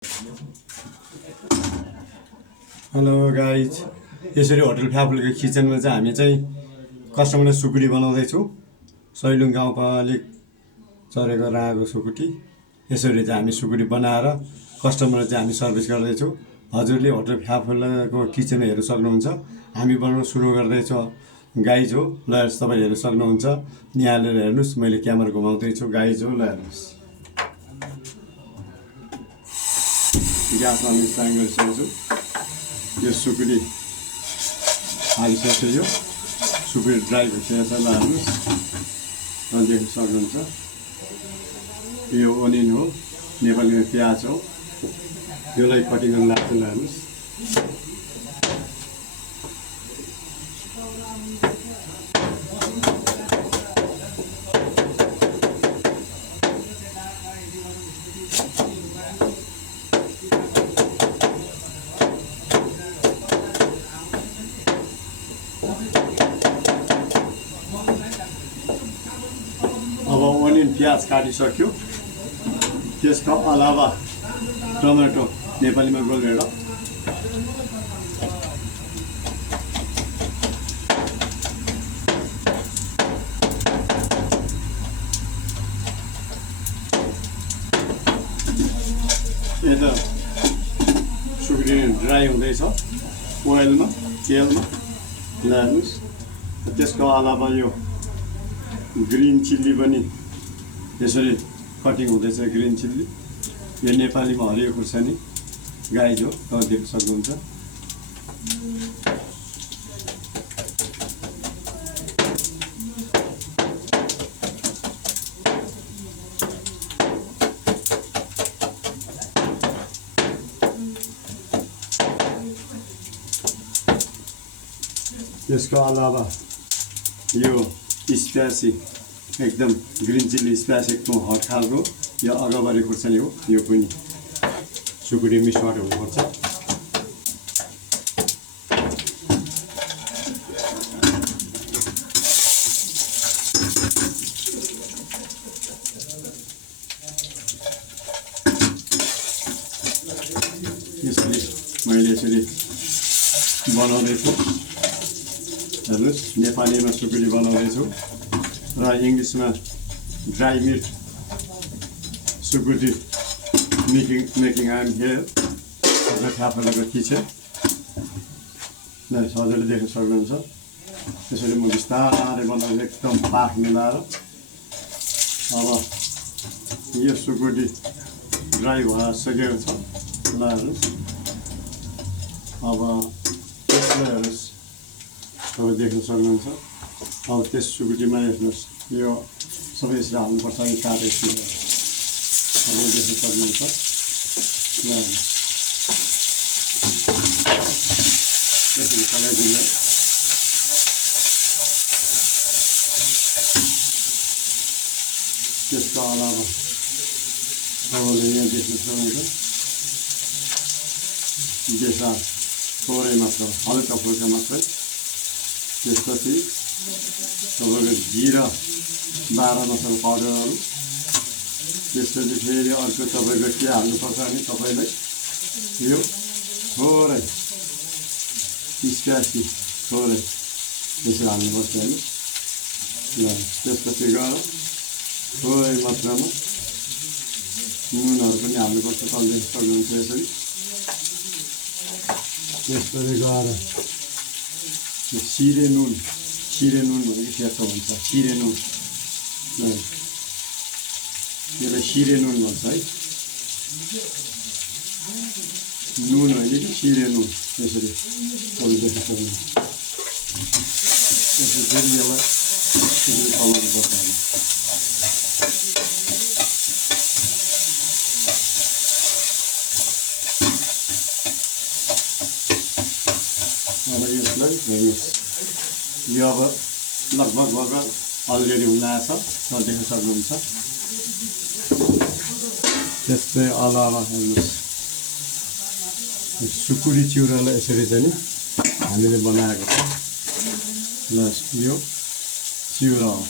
Hello guys, यसरी hotel फ्याफुलको किचनमा चाहिँ हामी चाहिँ कस्टमरले सुकुटी बनाउँदैछौँ। सैलुङ गाउँपालिक चरेको राको सुकुटी। यसरी चाहिँ हामी सुकुटी बनाएर कस्टमरलाई चाहिँ हामी सर्भिस गर्दैछौँ। हजुरले होटल फ्याफुलको किचन हेर्न सक्नुहुन्छ। हामी बनाउन सुरु गर्दैछौँ। गाइज हो, ल तपाईँ हेर्न सक्नुहुन्छ। निहालेर हेर्नुहोस्, मैले क्यामेरा घुमाउँदैछु। गाइज हो, ल हेर्नुहोस्। ग्यासमा हामी स्टार्ट गरिसकेको छु। यो सुकुटी हालिसक्यो। सुकुटी ड्राई भइसकेको छ। ल हाल्नुहोस्, देख्न सक्नुहुन्छ। यो अनियन हो, नेपालीमा प्याज हो। यसलाई कटिङ गर्न लाग्छ। ल हाल्नुहोस्। अब अनियन प्याज काटिसक्यो। त्यसको अलावा टमाटो, नेपालीमा गोलभेडा, यता सुकुटी ड्राई हुँदैछ ओइलमा, तेलमा। ल हाल्नुहोस्। त्यसको अलावा यो ग्रिन चिल्ली पनि यसरी कटिङ हुँदैछ। ग्रिन चिल्ली यो नेपालीमा हरियो खुर्सानी। गाइज हो, तपाईँ देख्न सक्नुहुन्छ। त्यसको अलावा यो स्प्यासी, एकदम ग्रिन चिल्ली स्प्यासी, एकदम हट खालको यो अगाबारी खुर्सानी हो। यो पनि सुकुटी मिक्सबाट हुनुपर्छ। यसरी मैले यसरी बनाउँदैछु। हेर्नुहोस्, नेपालीमा सुकुटी बनाउँदैछु र इङ्ग्लिसमा dry meat sukuti making I am here फ्याफुलको किचन। हजुरले देख्न सक्नुहुन्छ। त्यसरी म बिस्तारै बनाउँछु, एकदम पाक मिलाएर। अब यो सुकुटी ड्राई भइसकेको छ। ल हेर्नुहोस्। अब त्यसलाई हेर्नुहोस्, तपाईँ देख्न सक्नुहुन्छ। अब त्यस सुकुटीमा हेर्नुहोस्, यो सबै यसरी हाल्नुपर्छ। अनि काटेको तपाईँ देख्न सक्नुहुन्छ। ल यसरी चलाइदिनु। त्यसको अलावा तपाईँले यहाँ देख्न सक्नुहुन्छ। बेसार थोरै मात्र, हल्का फुल्का मात्रै। त्यसपछि तपाईँको जिरा, बाह्र मसला पाउडरहरू। त्यसपछि फेरि अर्को तपाईँको के हाल्नुपर्छ भने तपाईँलाई यो थोरै स्प्यासी थोरै यसरी हाल्नुपर्छ। होइन, ल त्यसपछि गएर थोरै मात्रामा नुनहरू पनि हाल्नुपर्छ। तपाईँले देख्न सक्नुहुन्छ। यसरी त्यसपछि गएर सिरे नुन भनेको सेतो हुन्छ। सिरे नुन, यसलाई सिरे नुन भन्छ है। नुन होइन कि सिरे नुन। यसरी तपाईँ देख्न सक्नुहुन्छ। त्यसपछि फेरि यसलाई यसरी चलाउनुपर्छ। अब यसलाई हेर्नुहोस्, यो अब लगभग अलरेडी हुन आएको छ। देख्न सक्नुहुन्छ। त्यसै अलावा हेर्नुहोस्, सुकुटी चिउरालाई यसरी चाहिँ नि हामीले बनाएको छ। ल यो चिउरा हो,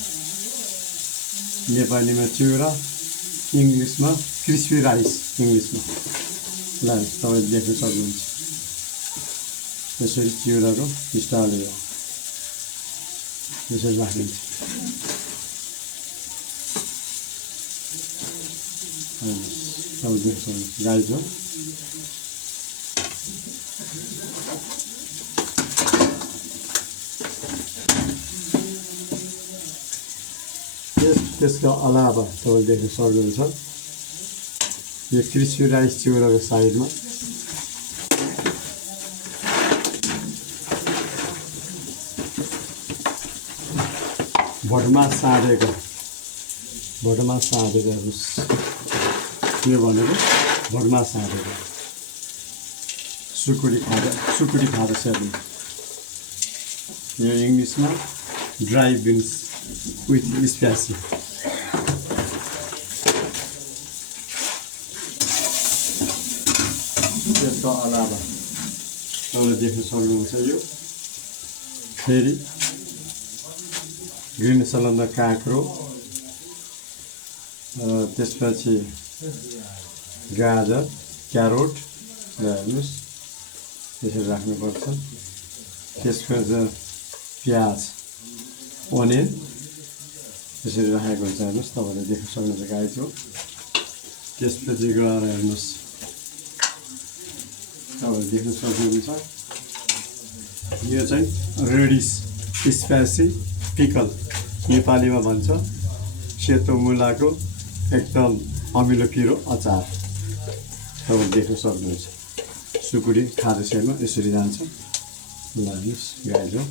नेपालीमा चिउरा, इङ्ग्लिसमा क्रिस्पी राइस। इङ्ग्लिसमा ल तपाईँले देख्न सक्नुहुन्छ यसरी चिउराको स्टाइल हो यसरी राखिन्छ तपाईँ देख्न सक्नुहुन्छ गाई छ त्यसको अलावा तपाईँले देख्न सक्नुहुन्छ यो क्रिस्पी राइस चिउराको साइडमा भटमा साँधेको हेर्नुहोस् के भनेको भटमा साँधेको सुकुटी खाँदा सेर्नु यो इङ्ग्लिसमा ड्राई बिन्स विथ स्पाइसी त्यसको अलावा तपाईँले देख्न सक्नुहुन्छ यो फेरि ग्रिन सलन्द काँक्रो त्यसपछि गाजर क्यारोट हेर्नुहोस् त्यसरी राख्नुपर्छ त्यसपछि प्याज अनियन त्यसरी राखेको हुन्छ हेर्नुहोस् तपाईँले देख्न सक्नुहुन्छ गाईको त्यसपछि गएर हेर्नुहोस् तपाईँले देख्न सक्नुहुन्छ यो चाहिँ रेडिस स्पाइसी पिकल नेपालीमा भन्छ सेतो मुलाको एकदम अमिलो पिरो अचार तपाईँले देख्न सक्नुहुन्छ सुकुटी खाँदा सेरमा यसरी जान्छ ल हेर्नुहोस् गाईको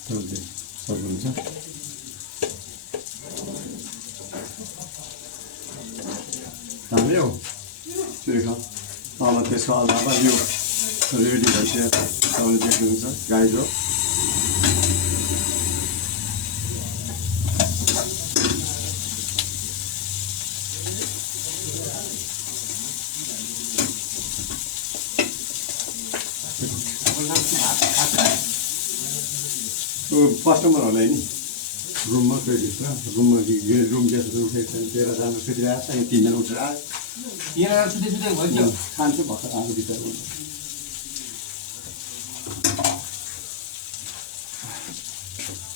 तपाईँले देख्न सक्नुहुन्छ दामी हो तल त्यसको अलावा यो रेडी भइसक्यो तपाईँले देख्नुहुन्छ गाईको कस्टमरहरूलाई नि रुममा कोही भित्र रुममा रुम गेस्ट उठेको छैन 13 जना फेरि आएको छ 3 जना उठेर आयो खान्छु भर्खर आएको भित्र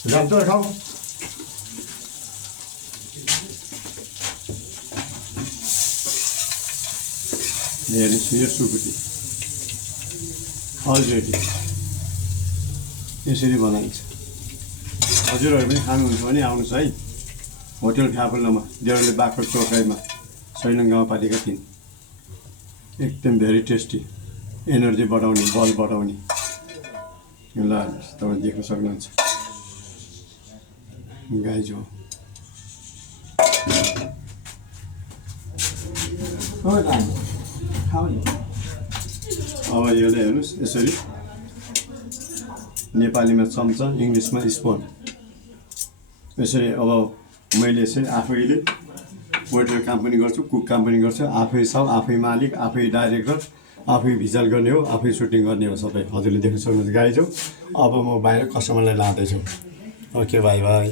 जान्छ खाऊ हेर्नुहोस् यो सुकुटी अलरेडी यसरी बनाइन्छ हजुरहरू पनि खानुहुन्छ भने आउनुहोस् है होटल फ्याफुल्लामा देउराली बाख्रो चोकाइमा सैलुङ गाउँपालिका 3 एकदम भेरी टेस्टी एनर्जी बढाउने बल बढाउने ल तपाईँ देख्न सक्नुहुन्छ गाई जो अब यसले हेर्नुहोस् यसरी नेपालीमा चम्चा इङ्ग्लिसमा स्पुन यसरी अब मैले यसरी आफैले वेटर काम पनि गर्छु कुक काम पनि गर्छु आफै सब आफै मालिक आफै डाइरेक्टर आफै भिजुअल गर्ने हो आफै सुटिङ गर्ने हो सबै हजुरले देख्न सक्नुहुन्छ गाई जो अब म बाहिर कस्टमरलाई लाँदैछु ओके बाई बाई